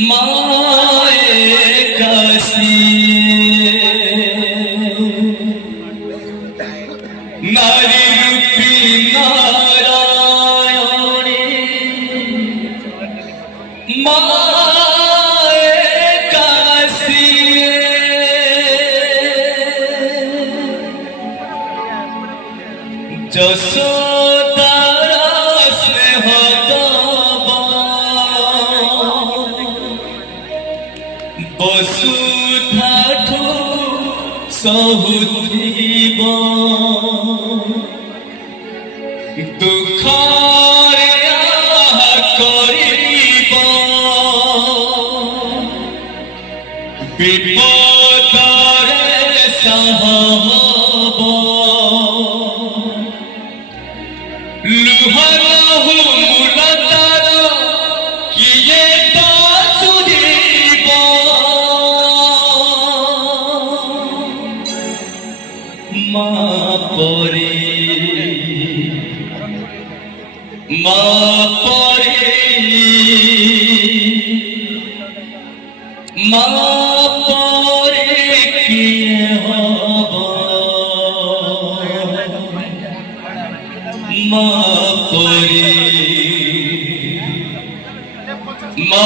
মায়ে কাশি নারী রূপী নারায়ণী মায়ে কাশি যশোদারা স্নেহ বসুধাঠু সহুথিব দুঃখরে করিব বিপদরে সহব লুহরহু মূলতর কিয়ে মা পরে মা পরে কি হব মা পরে মা